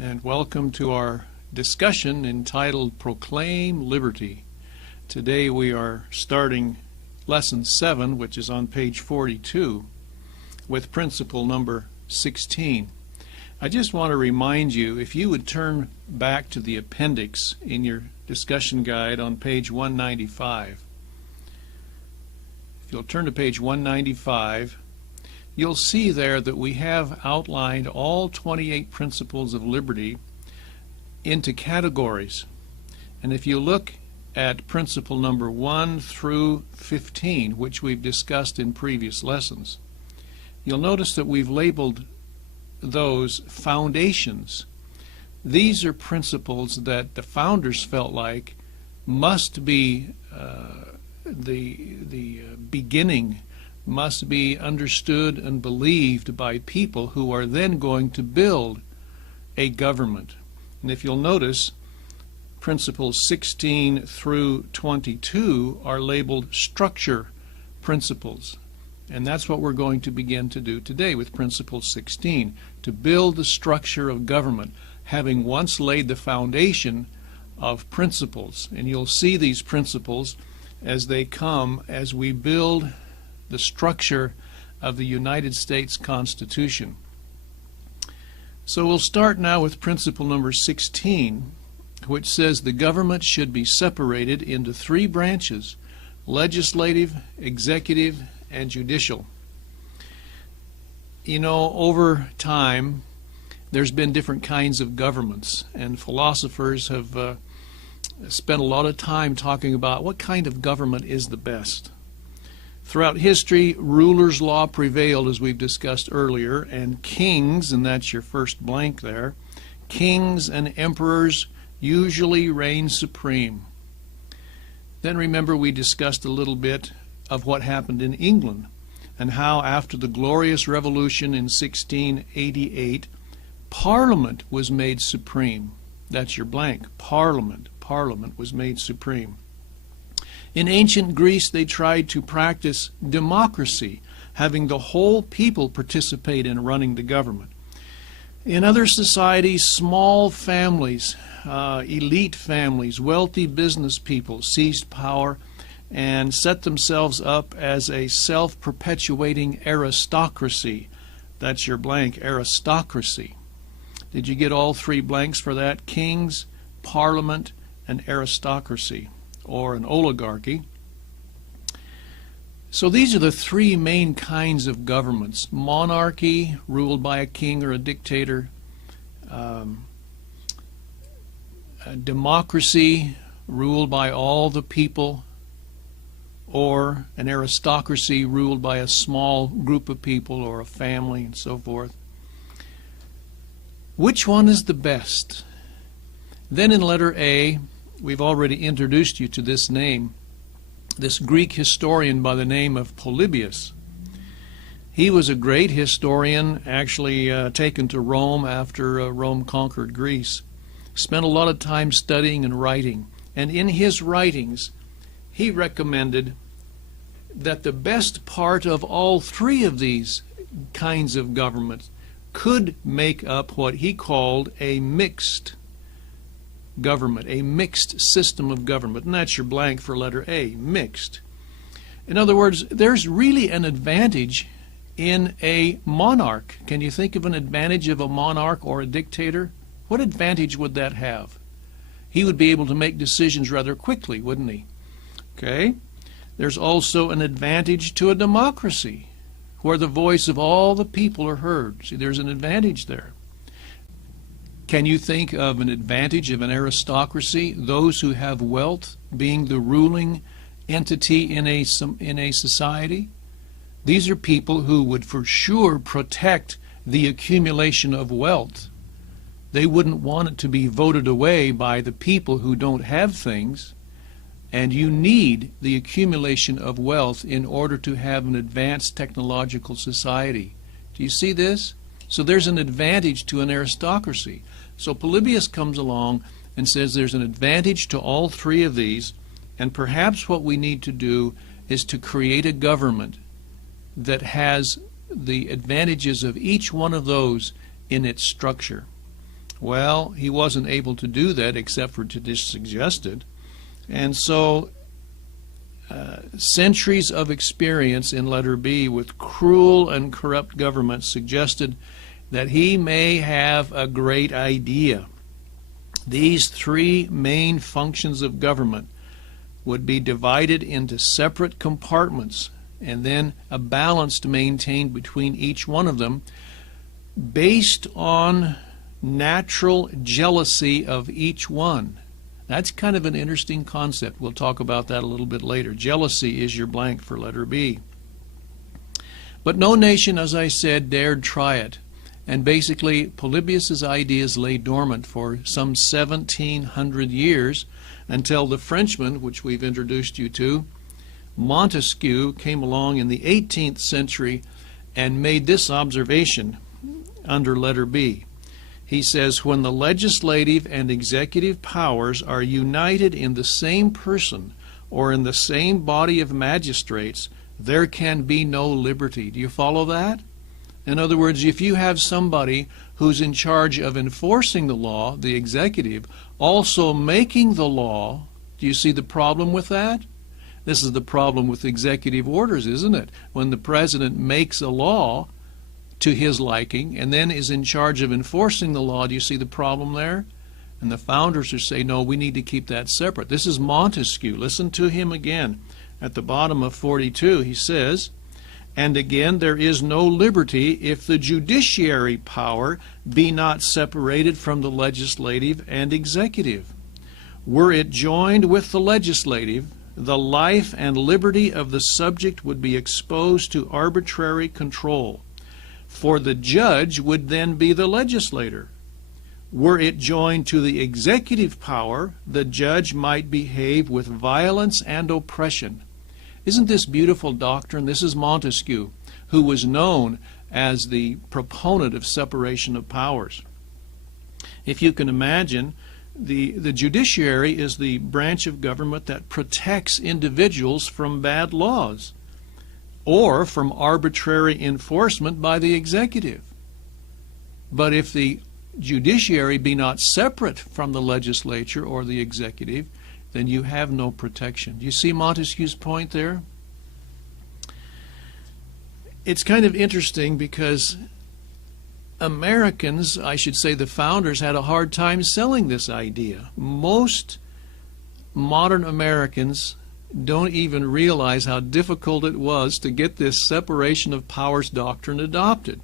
and welcome to our discussion entitled Proclaim Liberty. Today we are starting Lesson 7, which is on page 42, with principle number 16. I just want to remind you, if you would turn back to the appendix in your discussion guide on page 195. If you'll turn to page 195, you'll see there that we have outlined all 28 principles of liberty into categories. And if you look at principle number 1 through 15, which we've discussed in previous lessons, you'll notice that we've labeled those foundations. These are principles that the founders felt like must be the beginning, must be understood and believed by people who are then going to build a government. And if you'll notice, principles 16 through 22 are labeled structure principles. And that's what we're going to begin to do today with principle 16, to build the structure of government, having once laid the foundation of principles. And you'll see these principles as they come as we build the structure of the United States Constitution. So we'll start now with principle number 16, which says the government should be separated into 3 branches: legislative, executive, and judicial. You know, over time there's been different kinds of governments, and philosophers have spent a lot of time talking about what kind of government is the best. Throughout history, ruler's law prevailed, as we've discussed earlier, and kings, and that's your first blank there, kings and emperors usually reign supreme. Then remember, we discussed a little bit of what happened in England and how after the Glorious Revolution in 1688, Parliament was made supreme. That's your blank, Parliament. Parliament was made supreme. In ancient Greece, they tried to practice democracy, having the whole people participate in running the government. In other societies, small families, elite families, wealthy business people seized power and set themselves up as a self-perpetuating aristocracy. That's your blank, aristocracy. Did you get all 3 blanks for that? Kings, Parliament, and aristocracy, or an oligarchy. So these are the 3 main kinds of governments: monarchy, ruled by a king or a dictator; a democracy, ruled by all the people; or an aristocracy, ruled by a small group of people or a family, and so forth. Which one is the best? Then in letter A, we've already introduced you to this name, this Greek historian by the name of Polybius. He was a great historian, actually taken to Rome after Rome conquered Greece. Spent a lot of time studying and writing. And in his writings, he recommended that the best part of all 3 of these kinds of government could make up what he called a mixed government, a mixed system of government. And that's your blank for letter A, mixed. In other words, there's really an advantage in a monarch. Can you think of an advantage of a monarch or a dictator? What advantage would that have? He would be able to make decisions rather quickly, wouldn't he? Okay. There's also an advantage to a democracy, where the voice of all the people are heard. See, there's an advantage there. Can you think of an advantage of an aristocracy, those who have wealth being the ruling entity in a society? These are people who would for sure protect the accumulation of wealth. They wouldn't want it to be voted away by the people who don't have things. And you need the accumulation of wealth in order to have an advanced technological society. Do you see this? So there's an advantage to an aristocracy. So Polybius comes along and says there's an advantage to all 3 of these, and perhaps what we need to do is to create a government that has the advantages of each one of those in its structure. Well, he wasn't able to do that except for to just suggest it. And so centuries of experience in letter B with cruel and corrupt government suggested that he may have a great idea. These three main functions of government would be divided into separate compartments, and then a balance maintained between each one of them based on natural jealousy of each one. That's kind of an interesting concept. We'll talk about that a little bit later. Jealousy is your blank for letter B. But no nation, as I said, dared try it. And basically, Polybius's ideas lay dormant for some 1700 years until the Frenchman, which we've introduced you to, Montesquieu, came along in the 18th century and made this observation under letter B. He says, when the legislative and executive powers are united in the same person or in the same body of magistrates, there can be no liberty. Do you follow that? In other words, if you have somebody who's in charge of enforcing the law, the executive, also making the law, do you see the problem with that? This is the problem with executive orders, isn't it? When the president makes a law to his liking and then is in charge of enforcing the law, do you see the problem there? And the founders are saying, no, we need to keep that separate. This is Montesquieu. Listen to him again. At the bottom of 42, he says, and again, there is no liberty if the judiciary power be not separated from the legislative and executive. Were it joined with the legislative, the life and liberty of the subject would be exposed to arbitrary control, for the judge would then be the legislator. Were it joined to the executive power, the judge might behave with violence and oppression. Isn't this beautiful doctrine? This is Montesquieu, who was known as the proponent of separation of powers. If you can imagine, the judiciary is the branch of government that protects individuals from bad laws or from arbitrary enforcement by the executive. But if the judiciary be not separate from the legislature or the executive, then you have no protection. Do you see Montesquieu's point there? It's kind of interesting because Americans, I should say the founders, had a hard time selling this idea. Most modern Americans don't even realize how difficult it was to get this separation of powers doctrine adopted.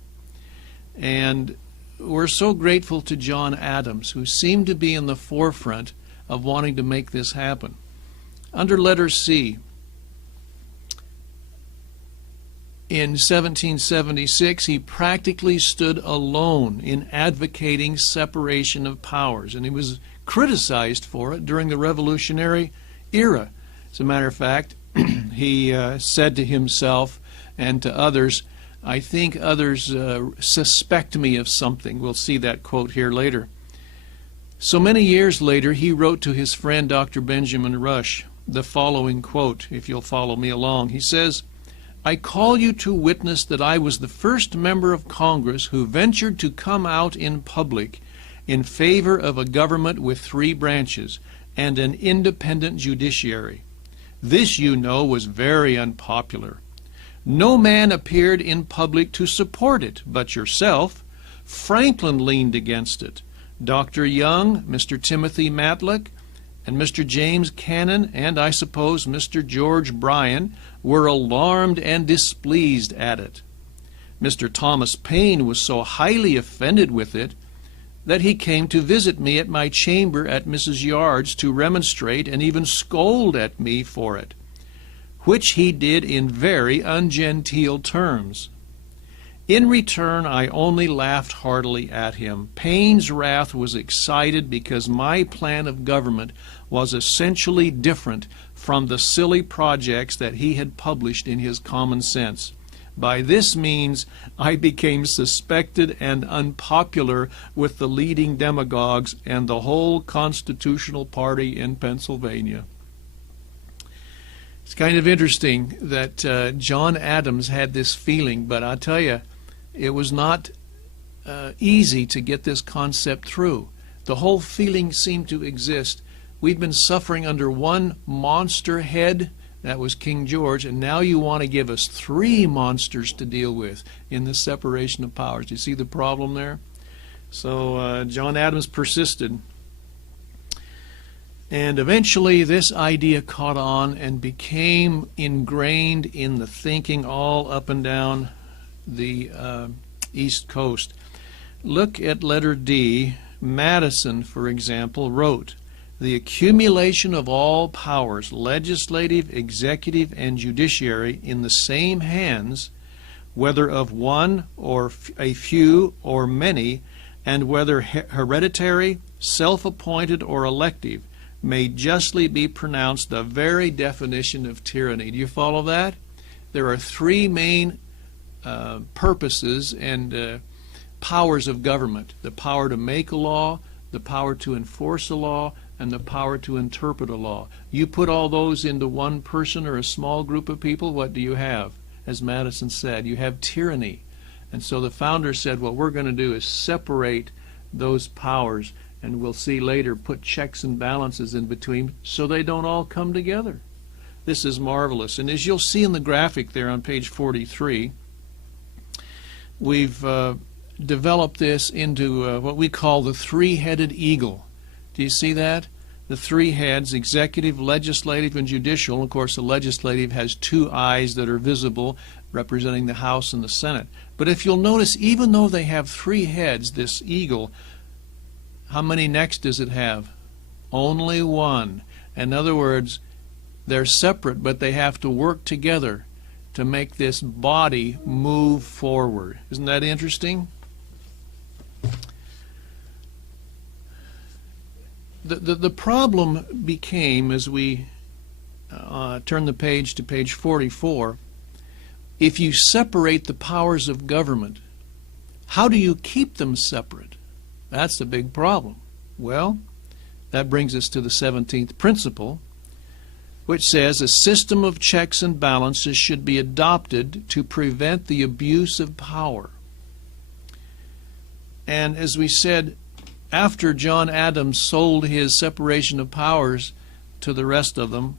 And we're so grateful to John Adams, who seemed to be in the forefront of wanting to make this happen. Under letter C, in 1776, he practically stood alone in advocating separation of powers, and he was criticized for it during the Revolutionary era. As a matter of fact, he said to himself and to others, I think others suspect me of something. We'll see that quote here later. So many years later, he wrote to his friend Dr. Benjamin Rush the following quote, if you'll follow me along. He says, I call you to witness that I was the first member of Congress who ventured to come out in public in favor of a government with three branches and an independent judiciary. This, you know, was very unpopular. No man appeared in public to support it but yourself. Franklin leaned against it. Dr. Young, Mr. Timothy Matlock, and Mr. James Cannon, and I suppose Mr. George Bryan, were alarmed and displeased at it. Mr. Thomas Paine was so highly offended with it that he came to visit me at my chamber at Mrs. Yard's to remonstrate and even scold at me for it, which he did in very ungenteel terms. In return, I only laughed heartily at him. Paine's wrath was excited because my plan of government was essentially different from the silly projects that he had published in his Common Sense. By this means, I became suspected and unpopular with the leading demagogues and the whole constitutional party in Pennsylvania. It's kind of interesting that John Adams had this feeling, but I'll tell you, it was not easy to get this concept through. The whole feeling seemed to exist. We've been suffering under one monster head, that was King George, and now you want to give us three monsters to deal with in the separation of powers. Do you see the problem there? So John Adams persisted. And eventually this idea caught on and became ingrained in the thinking all up and down the East Coast. Look at letter D. Madison, for example, wrote, "The accumulation of all powers, legislative, executive, and judiciary, in the same hands, whether of one or a few or many, and whether hereditary, self-appointed, or elective, may justly be pronounced the very definition of tyranny." Do you follow that? There are three main purposes and powers of government: the power to make a law, the power to enforce a law, and the power to interpret a law. You put all those into one person or a small group of people, what do you have? As Madison said, you have tyranny. And so the founders said, what we're going to do is separate those powers, and we'll see later, put checks and balances in between so they don't all come together. This is marvelous. And as you'll see in the graphic there on page 43, we've developed this into what we call the three-headed eagle. Do you see that? The three heads, executive, legislative, and judicial. Of course, the legislative has two eyes that are visible, representing the House and the Senate. But if you'll notice, even though they have three heads, this eagle, how many necks does it have? Only one. In other words, they're separate, but they have to work together to make this body move forward. Isn't that interesting? The problem became, as we turn the page to page 44, if you separate the powers of government, how do you keep them separate? That's the big problem. Well, that brings us to the 17th principle, which says a system of checks and balances should be adopted to prevent the abuse of power. And as we said, after John Adams sold his separation of powers to the rest of them,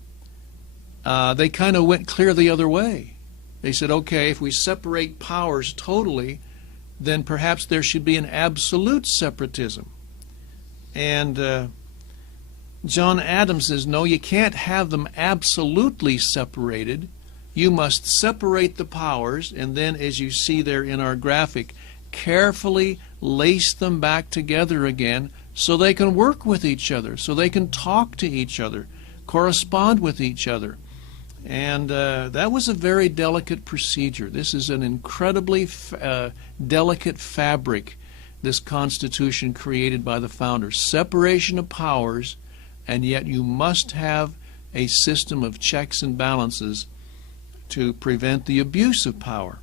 they kind of went clear the other way. They said, okay, if we separate powers totally, then perhaps there should be an absolute separatism. And John Adams says, no, you can't have them absolutely separated. You must separate the powers, and then, as you see there in our graphic, carefully lace them back together again so they can work with each other, so they can talk to each other, correspond with each other. And that was a very delicate procedure. This is an incredibly delicate fabric, this Constitution created by the founders. Separation of powers, and yet you must have a system of checks and balances to prevent the abuse of power.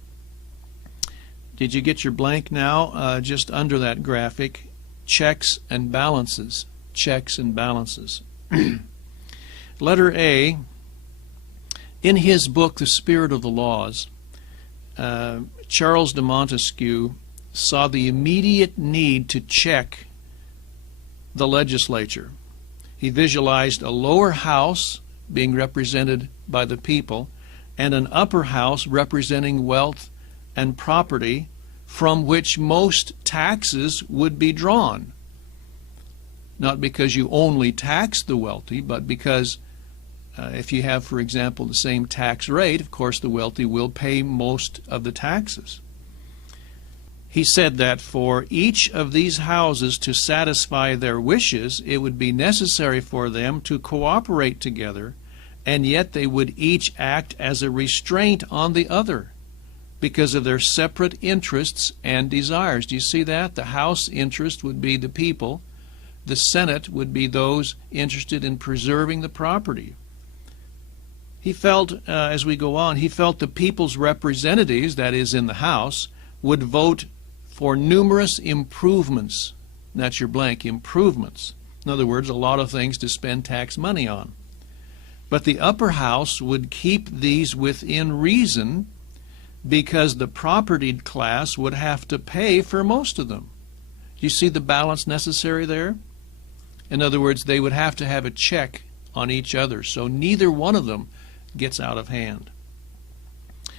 Did you get your blank now? Just under that graphic, checks and balances. Checks and balances. Letter A, in his book, The Spirit of the Laws, Charles de Montesquieu saw the immediate need to check the legislature. He visualized a lower house being represented by the people and an upper house representing wealth and property from which most taxes would be drawn. Not because you only tax the wealthy, but because if you have, for example, the same tax rate, of course the wealthy will pay most of the taxes. He said that for each of these houses to satisfy their wishes, it would be necessary for them to cooperate together, and yet they would each act as a restraint on the other because of their separate interests and desires. Do you see that? The House interest would be the people. The Senate would be those interested in preserving the property. He felt, as we go on, he felt the people's representatives, that is in the House, would vote for numerous improvements. That's your blank, improvements. In other words, a lot of things to spend tax money on. But the upper house would keep these within reason because the propertied class would have to pay for most of them. Do you see the balance necessary there? In other words, they would have to have a check on each other, so neither one of them gets out of hand.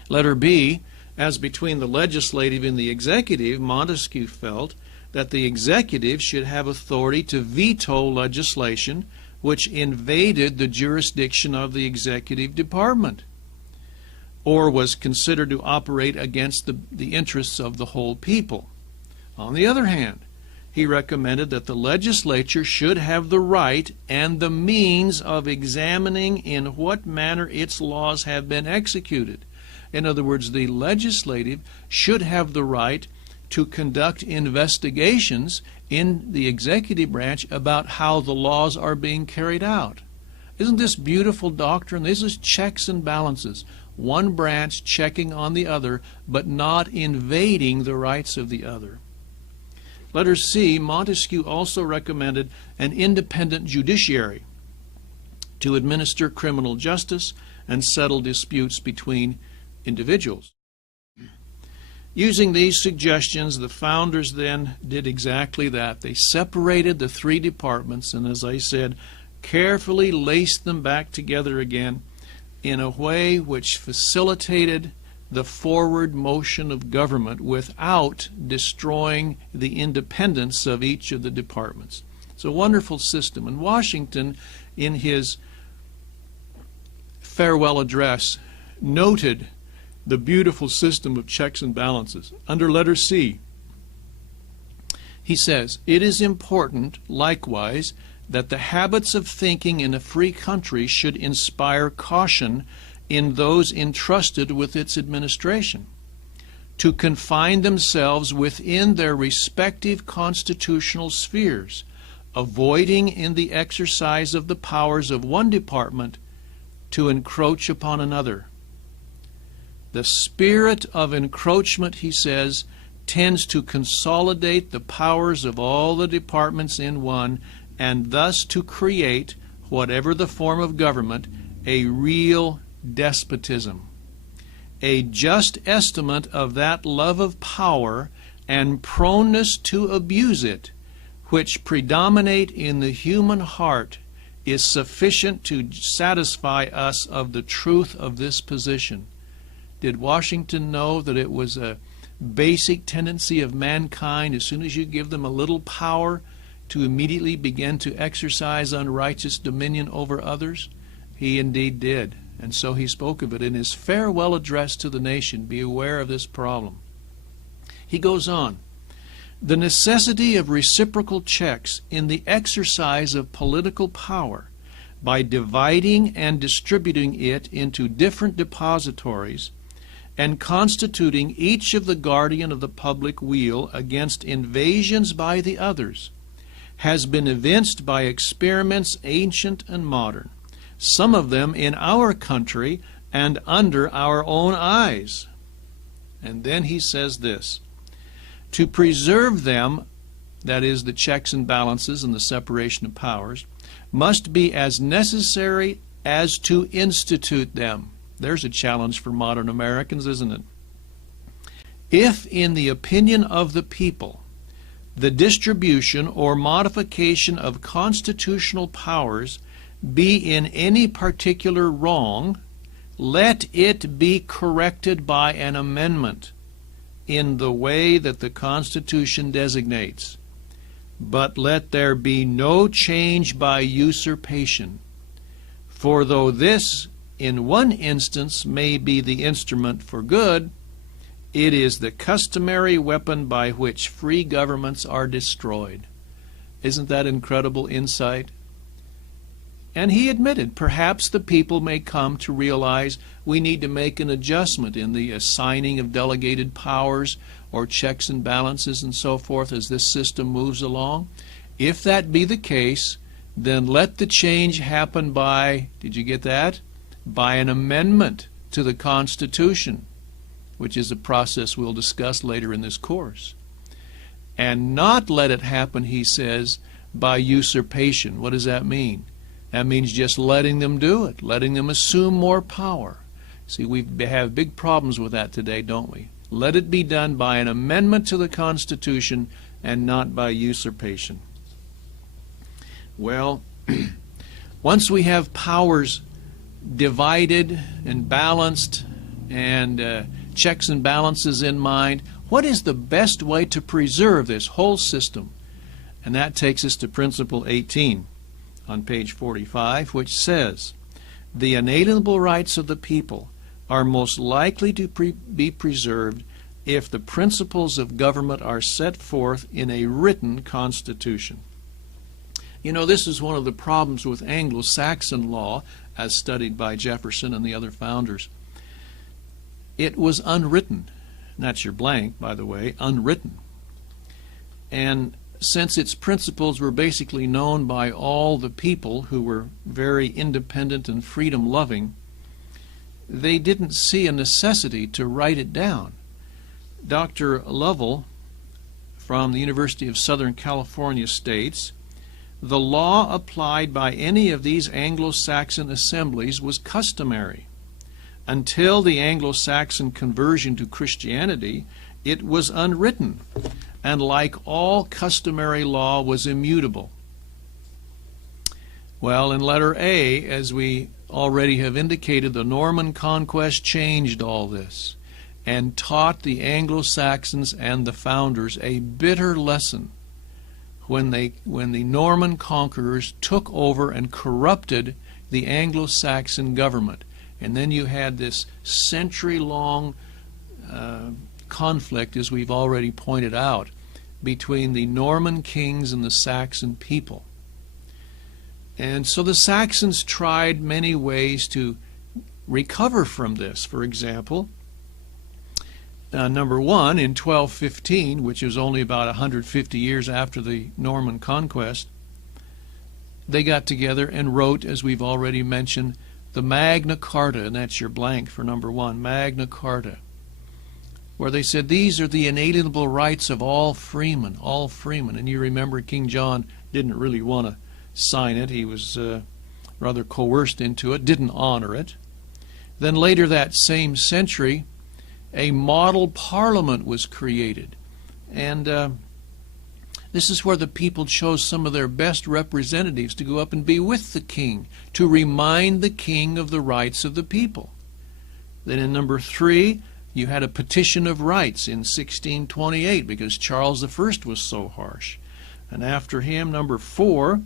Letter B, as between the legislative and the executive, Montesquieu felt that the executive should have authority to veto legislation which invaded the jurisdiction of the executive department or was considered to operate against the interests of the whole people. On the other hand, he recommended that the legislature should have the right and the means of examining in what manner its laws have been executed. In other words, the legislative should have the right to conduct investigations in the executive branch about how the laws are being carried out. Isn't this beautiful doctrine? This is checks and balances. One branch checking on the other, but not invading the rights of the other. Letter C, Montesquieu also recommended an independent judiciary to administer criminal justice and settle disputes between individuals. Using these suggestions, the founders then did exactly that. They separated the three departments and, as I said, carefully laced them back together again in a way which facilitated the forward motion of government without destroying the independence of each of the departments. It's a wonderful system. And Washington, in his farewell address, noted the beautiful system of checks and balances. Under letter C, he says, "It is important, likewise, that the habits of thinking in a free country should inspire caution in those entrusted with its administration, to confine themselves within their respective constitutional spheres, avoiding in the exercise of the powers of one department to encroach upon another." The spirit of encroachment, he says, tends to consolidate the powers of all the departments in one, and thus to create, whatever the form of government, a real despotism. A just estimate of that love of power and proneness to abuse it, which predominate in the human heart, is sufficient to satisfy us of the truth of this position. Did Washington know that it was a basic tendency of mankind, as soon as you give them a little power, to immediately begin to exercise unrighteous dominion over others? He indeed did. And so he spoke of it in his farewell address to the nation. Be aware of this problem. He goes on, "The necessity of reciprocal checks in the exercise of political power, by dividing and distributing it into different depositories, and constituting each of the guardian of the public weal against invasions by the others, has been evinced by experiments ancient and modern, some of them in our country and under our own eyes." And then he says this, "To preserve them," that is, the checks and balances and the separation of powers, "must be as necessary as to institute them." There's a challenge for modern Americans, isn't it? "If, in the opinion of the people, the distribution or modification of constitutional powers be in any particular wrong, let it be corrected by an amendment in the way that the Constitution designates. But let there be no change by usurpation. For though this in one instance may be the instrument for good, it is the customary weapon by which free governments are destroyed." Isn't that incredible insight? And he admitted perhaps the people may come to realize we need to make an adjustment in the assigning of delegated powers or checks and balances and so forth as this system moves along. If that be the case, then let the change happen by, did you get that? By an amendment to the Constitution, which is a process we'll discuss later in this course. And not let it happen, he says, by usurpation. What does that mean? That means just letting them do it, letting them assume more power. See, we have big problems with that today, don't we? Let it be done by an amendment to the Constitution and not by usurpation. Well, once we have powers divided and balanced and checks and balances in mind, what is the best way to preserve this whole system? And that takes us to Principle 18 on page 45, which says, the unalienable rights of the people are most likely to be preserved if the principles of government are set forth in a written constitution. You know, this is one of the problems with Anglo-Saxon law, as studied by Jefferson and the other founders. It was unwritten. That's your blank, by the way, unwritten. And since its principles were basically known by all the people who were very independent and freedom-loving, they didn't see a necessity to write it down. Dr. Lovell from the University of Southern California states, the law applied by any of these Anglo-Saxon assemblies was customary. Until the Anglo-Saxon conversion to Christianity, it was unwritten, and like all customary law was immutable. Well, in letter A, as we already have indicated, the Norman conquest changed all this and taught the Anglo-Saxons and the founders a bitter lesson when the Norman conquerors took over and corrupted the Anglo-Saxon government. And then you had this century-long conflict, as we've already pointed out, between the Norman kings and the Saxon people. And so the Saxons tried many ways to recover from this. For example, number one, in 1215, which was only about 150 years after the Norman conquest, they got together and wrote, as we've already mentioned, the Magna Carta, and that's your blank for number one, Magna Carta, where they said these are the inalienable rights of all freemen, all freemen. And you remember King John didn't really want to sign it. He was rather coerced into it, didn't honor it. Then later that same century, a model parliament was created. And this is where the people chose some of their best representatives to go up and be with the king, to remind the king of the rights of the people. Then in number three, you had a petition of rights in 1628 because Charles I was so harsh. And after him, number four,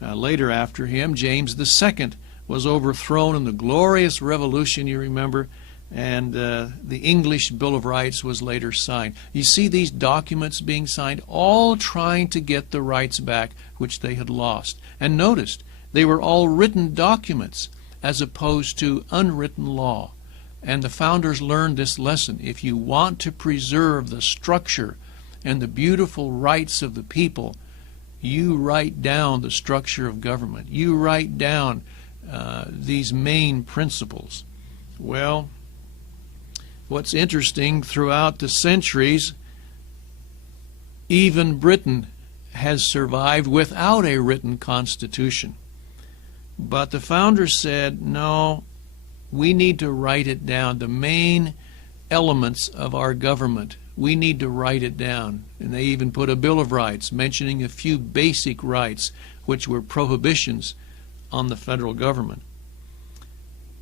later after him, James II was overthrown in the glorious revolution, you remember, and the English Bill of Rights was later signed. You see these documents being signed, all trying to get the rights back which they had lost. And notice, they were all written documents as opposed to unwritten law. And the founders learned this lesson. If you want to preserve the structure and the beautiful rights of the people, you write down the structure of government. You write down these main principles. Well, what's interesting, throughout the centuries, even Britain has survived without a written constitution. But the founders said, no, we need to write it down. The main elements of our government, we need to write it down. And they even put a Bill of Rights mentioning a few basic rights which were prohibitions on the federal government.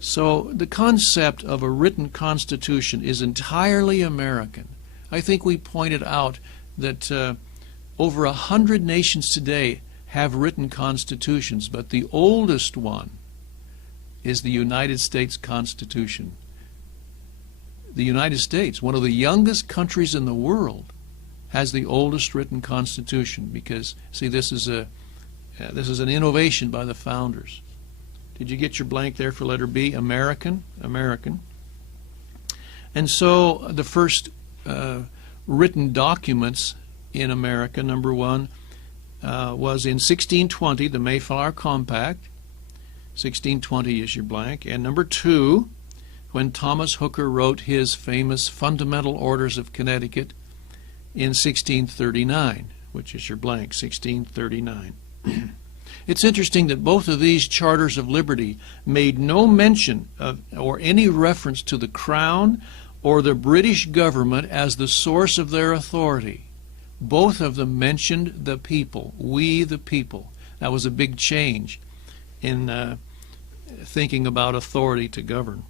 So the concept of a written constitution is entirely American. I think we pointed out that over 100 nations today have written constitutions, but the oldest one is the United States Constitution. The United States, one of the youngest countries in the world, has the oldest written constitution because, see, this is an innovation by the founders. Did you get your blank there for letter B? American. American. And so the first written documents in America, number one, was in 1620, the Mayflower Compact. 1620 is your blank. And number two, when Thomas Hooker wrote his famous Fundamental Orders of Connecticut in 1639, which is your blank, 1639. It's interesting that both of these charters of liberty made no mention of or any reference to the Crown or the British government as the source of their authority. Both of them mentioned the people, we the people. That was a big change in thinking about authority to govern.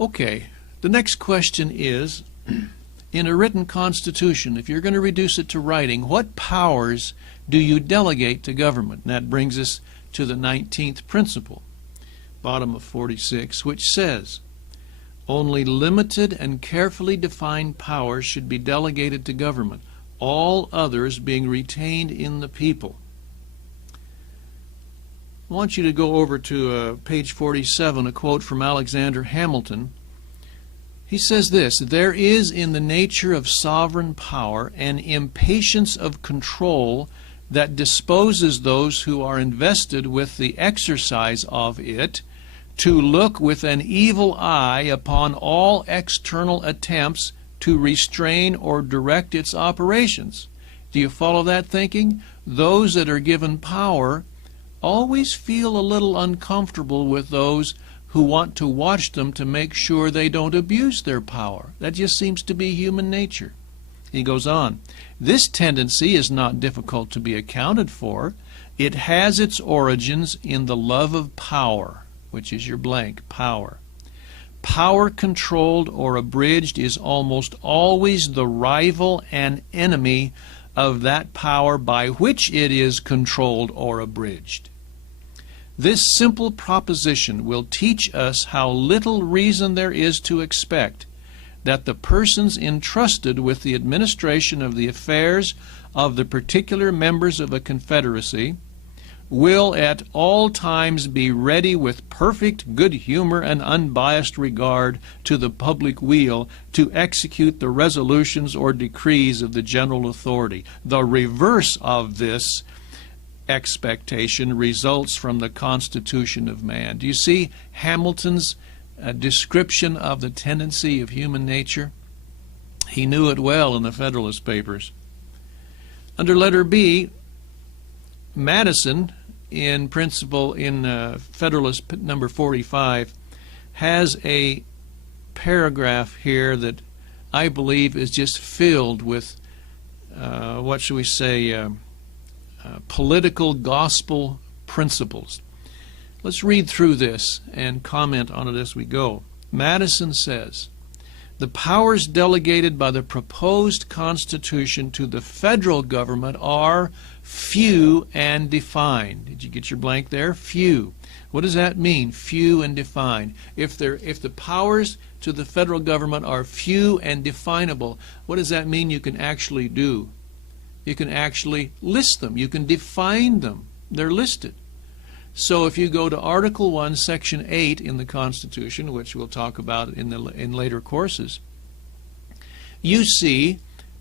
Okay, the next question is, in a written constitution, if you're going to reduce it to writing, what powers do you delegate to government? And that brings us to the 19th principle, bottom of 46, which says, only limited and carefully defined powers should be delegated to government, all others being retained in the people. I want you to go over to page 47, a quote from Alexander Hamilton. He says this, there is in the nature of sovereign power an impatience of control that disposes those who are invested with the exercise of it to look with an evil eye upon all external attempts to restrain or direct its operations. Do you follow that thinking? Those that are given power always feel a little uncomfortable with those who want to watch them to make sure they don't abuse their power. That just seems to be human nature. He goes on, this tendency is not difficult to be accounted for. It has its origins in the love of power, which is your blank, power. Power controlled or abridged is almost always the rival and enemy of that power by which it is controlled or abridged. This simple proposition will teach us how little reason there is to expect that the persons entrusted with the administration of the affairs of the particular members of a confederacy will at all times be ready with perfect good humor and unbiased regard to the public weal to execute the resolutions or decrees of the general authority. The reverse of this expectation results from the constitution of man. Do you see Hamilton's description of the tendency of human nature? He knew it well in the Federalist Papers. Under letter B, Madison, in principle in Federalist number 45, has a paragraph here that I believe is just filled with, what shall we say, political gospel principles. Let's read through this and comment on it as we go. Madison says, the powers delegated by the proposed Constitution to the federal government are few and defined. Did you get your blank there? Few. What does that mean, few and defined? If the powers to the federal government are few and definable, what does that mean you can actually do? You can actually list them. You can define them. They're listed. So if you go to Article 1, Section 8 in the Constitution, which we'll talk about in later courses, you see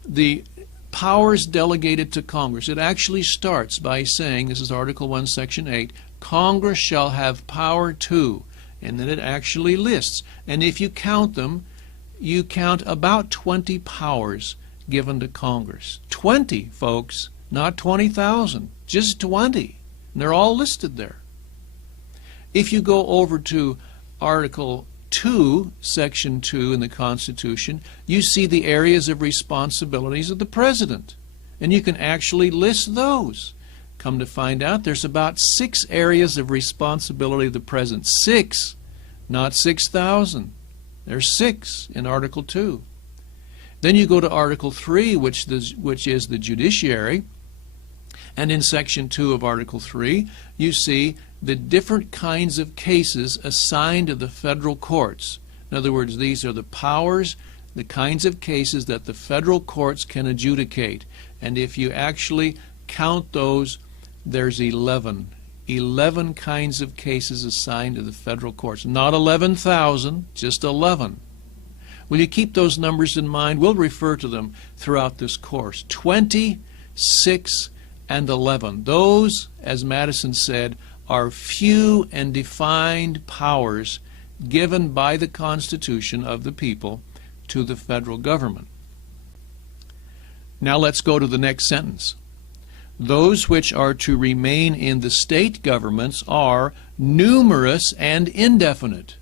the powers delegated to Congress. It actually starts by saying, this is Article 1, Section 8, Congress shall have power to, and then it actually lists. And if you count them, you count about 20 powers given to Congress. 20, folks, not 20,000, just 20. And they're all listed there. If you go over to Article 2, Section 2 in the Constitution, you see the areas of responsibilities of the President. And you can actually list those. Come to find out, there's about 6 areas of responsibility of the President. 6, not 6,000. There's 6 in Article 2. Then you go to Article 3, which is the judiciary, and in Section 2 of Article 3, you see the different kinds of cases assigned to the federal courts. In other words, these are the powers, the kinds of cases that the federal courts can adjudicate. And if you actually count those, there's 11. 11 kinds of cases assigned to the federal courts. Not 11,000, just 11. Will you keep those numbers in mind? We'll refer to them throughout this course. 20, 6, and 11. Those, as Madison said, are few and defined powers given by the Constitution of the people to the federal government. Now let's go to the next sentence. Those which are to remain in the state governments are numerous and indefinite.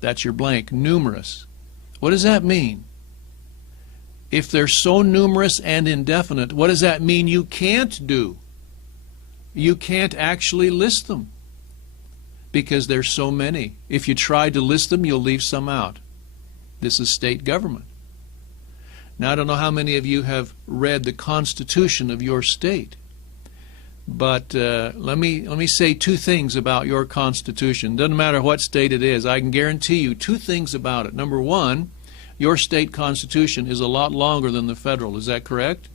That's your blank, numerous. What does that mean? If they're so numerous and indefinite, what does that mean you can't do? You can't actually list them because there's so many. If you try to list them, you'll leave some out. This is state government. Now, I don't know how many of you have read the Constitution of your state, but let me say two things about your Constitution. Doesn't matter what state it is. I can guarantee you two things about it. Number one, your state constitution is a lot longer than the federal. Is that correct?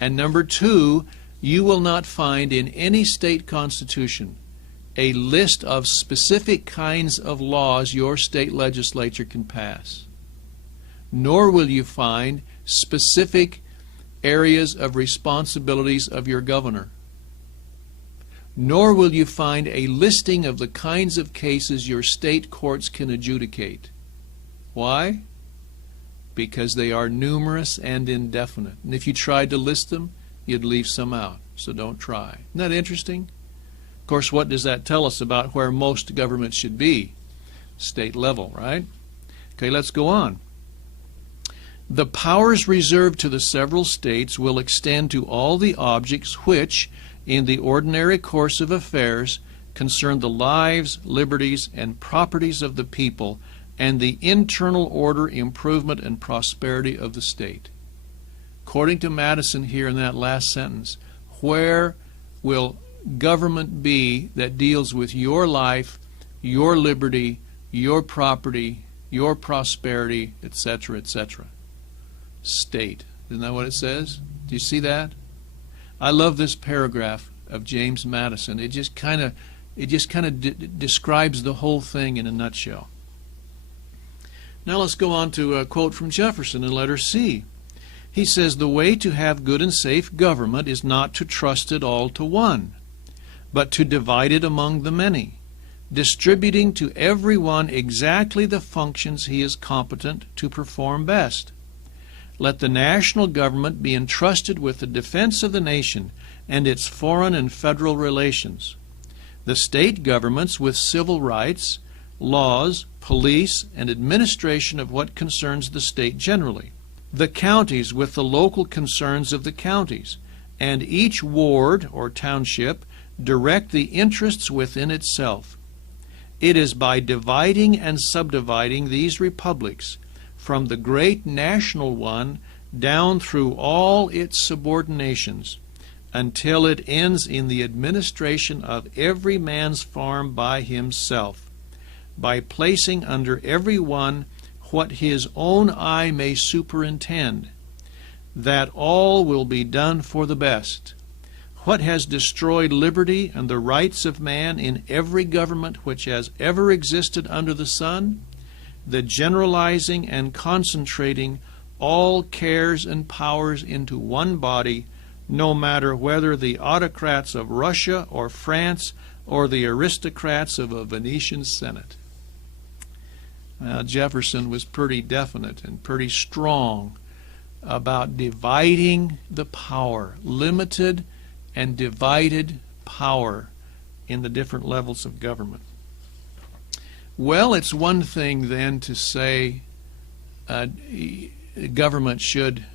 And number two, you will not find in any state constitution a list of specific kinds of laws your state legislature can pass. Nor will you find specific areas of responsibilities of your governor. Nor will you find a listing of the kinds of cases your state courts can adjudicate. Why? Because they are numerous and indefinite. And if you tried to list them, you'd leave some out. So don't try. Isn't that interesting? Of course, what does that tell us about where most government should be? State level, right? Okay, let's go on. The powers reserved to the several states will extend to all the objects which, in the ordinary course of affairs, concern the lives, liberties, and properties of the people, and the internal order, improvement, and prosperity of the state. According to Madison here in that last sentence, where will government be that deals with your life, your liberty, your property, your prosperity, etc., etc.? State. Isn't that what it says? Do you see that? I love this paragraph of James Madison. It just kind of describes the whole thing in a nutshell. Now let's go on to a quote from Jefferson in letter C. He says, "The way to have good and safe government is not to trust it all to one, but to divide it among the many, distributing to every one exactly the functions he is competent to perform best. Let the national government be entrusted with the defense of the nation and its foreign and federal relations, the state governments with civil rights, laws, police, and administration of what concerns the state generally, the counties with the local concerns of the counties, and each ward or township direct the interests within itself. It is by dividing and subdividing these republics from the great national one down through all its subordinations until it ends in the administration of every man's farm by himself, by placing under every one what his own eye may superintend, that all will be done for the best. What has destroyed liberty and the rights of man in every government which has ever existed under the sun? The generalizing and concentrating all cares and powers into one body, no matter whether the autocrats of Russia or France or the aristocrats of a Venetian Senate." Jefferson was pretty definite and pretty strong about dividing the power, limited and divided power in the different levels of government. Well, it's one thing then to say government should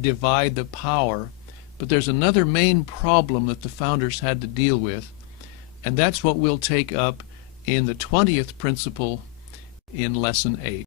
divide the power, but there's another main problem that the founders had to deal with, and that's what we'll take up in the 20th principle in Lesson 8.